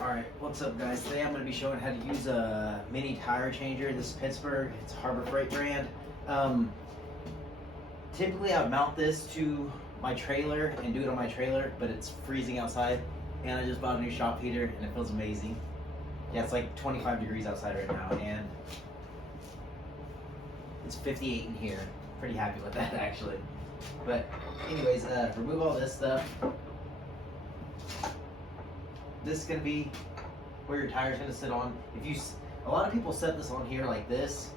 Alright, what's up guys? Today I'm going to be showing how to use a mini tire changer. This is Pittsburgh, it's Harbor Freight brand. Typically I would mount this to my trailer and do it on my trailer, but it's freezing outside. And I just bought a new shop heater and it feels amazing. Yeah, it's like 25 degrees outside right now and it's 58 in here. Pretty happy with that actually. But anyways, remove all this stuff. This is going to be where your tire's going to sit on. A lot of people set this on here like this,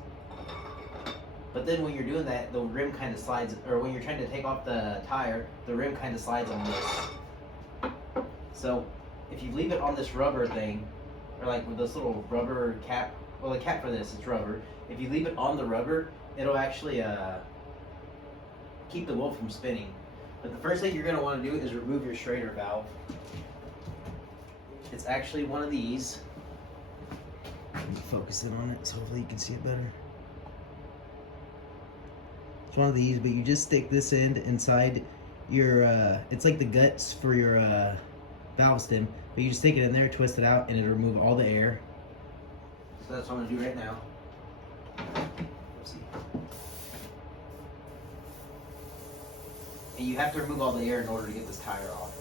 but then when you're doing that, the rim kind of slides, or when you're trying to take off the tire, the rim kind of slides on this. So if you leave it on this rubber thing, or like with this little rubber cap, well the cap for this is rubber, if you leave it on the rubber, it'll actually keep the wheel from spinning. But the first thing you're going to want to do is remove your Schrader valve. It's actually one of these. Let me focus in on it so hopefully you can see it better. It's one of these, but you just stick this end inside your, it's like the guts for your valve stem, but you just stick it in there, twist it out, and it'll remove all the air. So that's what I'm going to do right now. Let's see. And you have to remove all the air in order to get this tire off.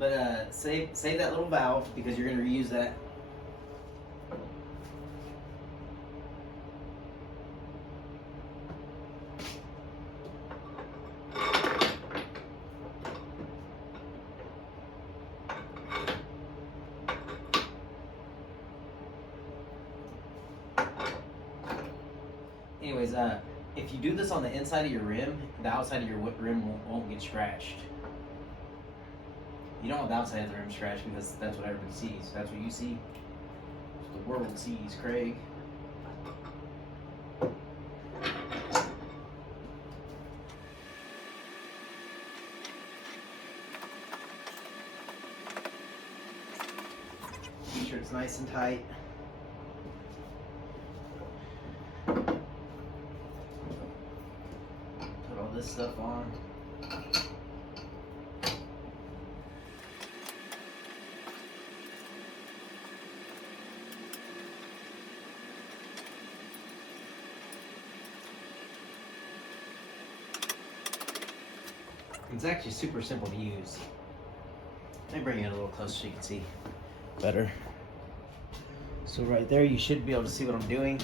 But save that little valve because you're going to reuse that. Anyways, if you do this on the inside of your rim, the outside of your rim won't get scratched. You don't want the outside of the rim scratched because that's what everybody sees. That's what you see. That's what the world sees, Craig. Make sure it's nice and tight. Put all this stuff on. It's actually super simple to use. Let me bring it a little closer so you can see better. So right there, you should be able to see what I'm doing.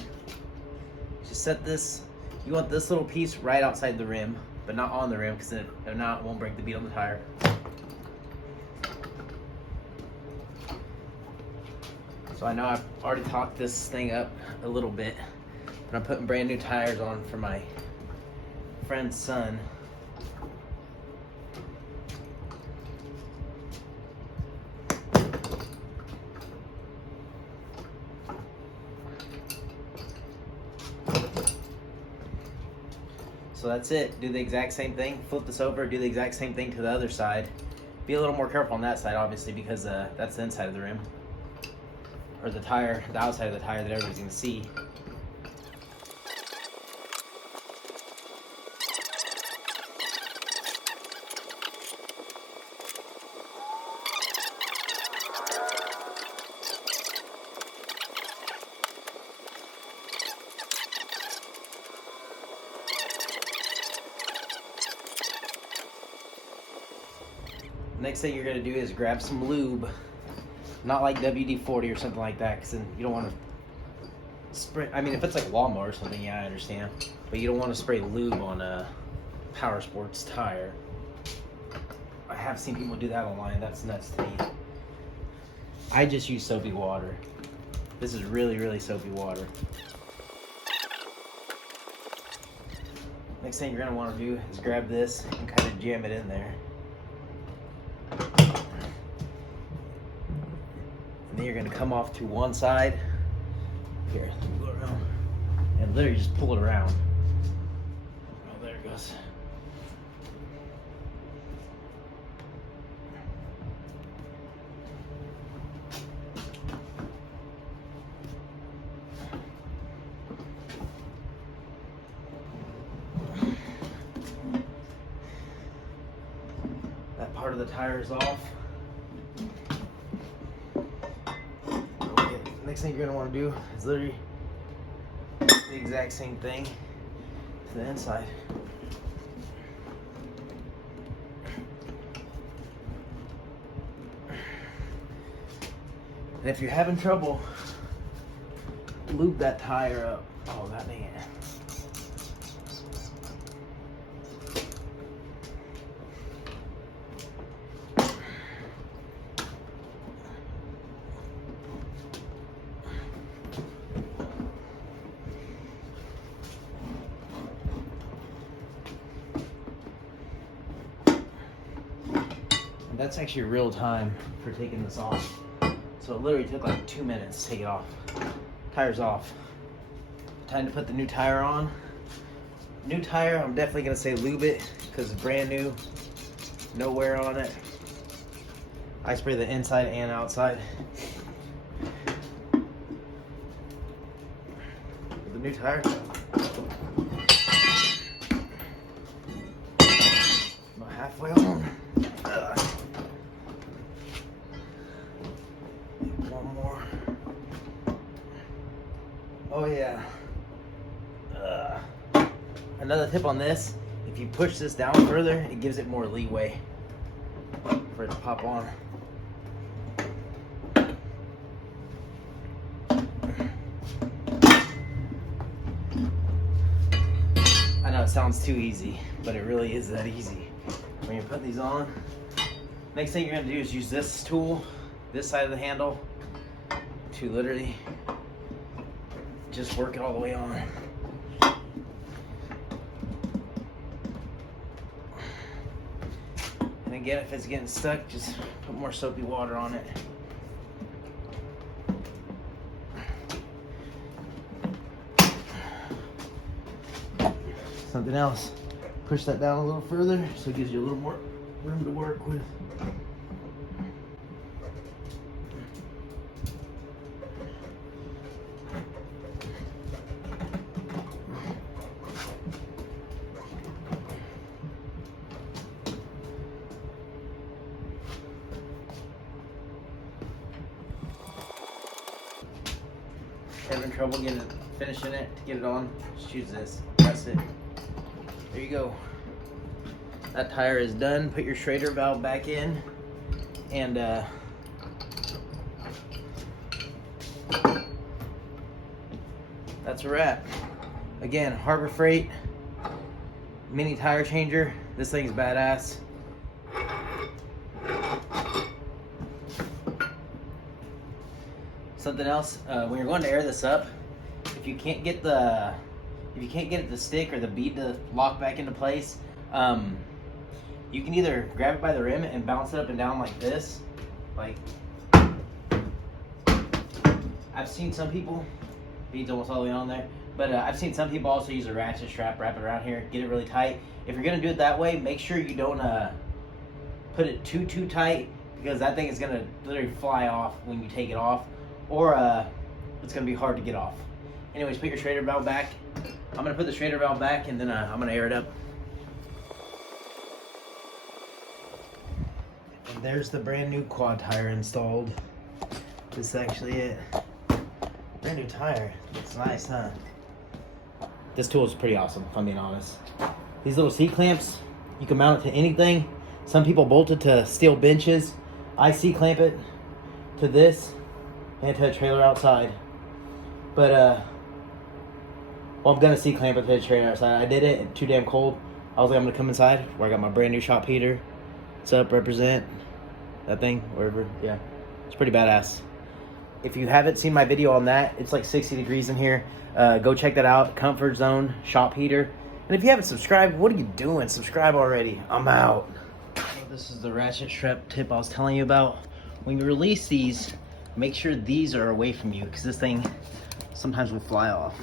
Just set this, you want this little piece right outside the rim, but not on the rim, because if not, it won't break the bead on the tire. So I know I've already talked this thing up a little bit, but I'm putting brand new tires on for my friend's son. So that's it. Do the exact same thing. Flip this over, do the exact same thing to the other side. Be a little more careful on that side, obviously, because that's the inside of the rim. Or the tire, the outside of the tire that everybody's gonna see. Next thing you're gonna do is grab some lube, not like WD-40 or something like that, because then you don't want to spray. I mean, if it's like lawnmower or something, yeah, I understand, but you don't want to spray lube on a power sports tire. I have seen people do that online. That's nuts to me. I just use soapy water. This is really, really soapy water. Next thing you're gonna want to do is grab this and kind of jam it in there. And then you're going to come off to one side. Here, let me go around. And literally just pull it around. Oh, there it goes. part of the tire is off. Okay, next thing you're gonna want to do is literally the exact same thing to the inside. And if you're having trouble, lube that tire up. Oh, that man. And that's actually real time for taking this off. So it literally took like 2 minutes to take it off. Tire's off. Time to put the new tire on. New tire, I'm definitely gonna say lube it because it's brand new. No wear on it. I spray the inside and outside. The new tire. About halfway on. One more. Oh yeah. Another tip on this, if you push this down further, it gives it more leeway for it to pop on. I know it sounds too easy, but it really is that easy. When you put these on, next thing you're gonna do is use this tool, this side of the handle, to literally just work it all the way on. And again, if it's getting stuck, just put more soapy water on it. Something else, push that down a little further so it gives you a little more room to work with. Having trouble finishing it to get it on, just use this, press it. There you go. That tire is done. Put your Schrader valve back in, and that's a wrap. Again, Harbor Freight mini tire changer. This thing's badass. Something else, when you're going to air this up, if you can't get it to stick or the bead to lock back into place, you can either grab it by the rim and bounce it up and down like this. Like, I've seen some people, bead's almost all the way on there, but I've seen some people also use a ratchet strap, wrap it around here, get it really tight. If you're gonna do it that way, make sure you don't put it too tight, because that thing is gonna literally fly off when you take it off, or it's gonna be hard to get off. Anyways, put your Schrader valve back. I'm gonna put the Schrader valve back, and then I'm gonna air it up. And there's the brand new quad tire installed. This is actually it. Brand new tire. It's nice, huh? This tool is pretty awesome, if I'm being honest. These little seat clamps, you can mount it to anything. Some people bolt it to steel benches. I seat clamp it to this and to a trailer outside. But well, I'm gonna seat clamp it to a trailer outside. I did it, it's too damn cold. I was like, I'm gonna come inside where I got my brand new shop heater. What's up, represent that thing, wherever. Yeah, it's pretty badass. If you haven't seen my video on that, it's like 60 degrees in here. Go check that out. Comfort Zone shop heater. And if you haven't subscribed, what are you doing? Subscribe already. I'm out. This is the ratchet strap tip I was telling you about. When you release these, make sure these are away from you, because this thing sometimes will fly off.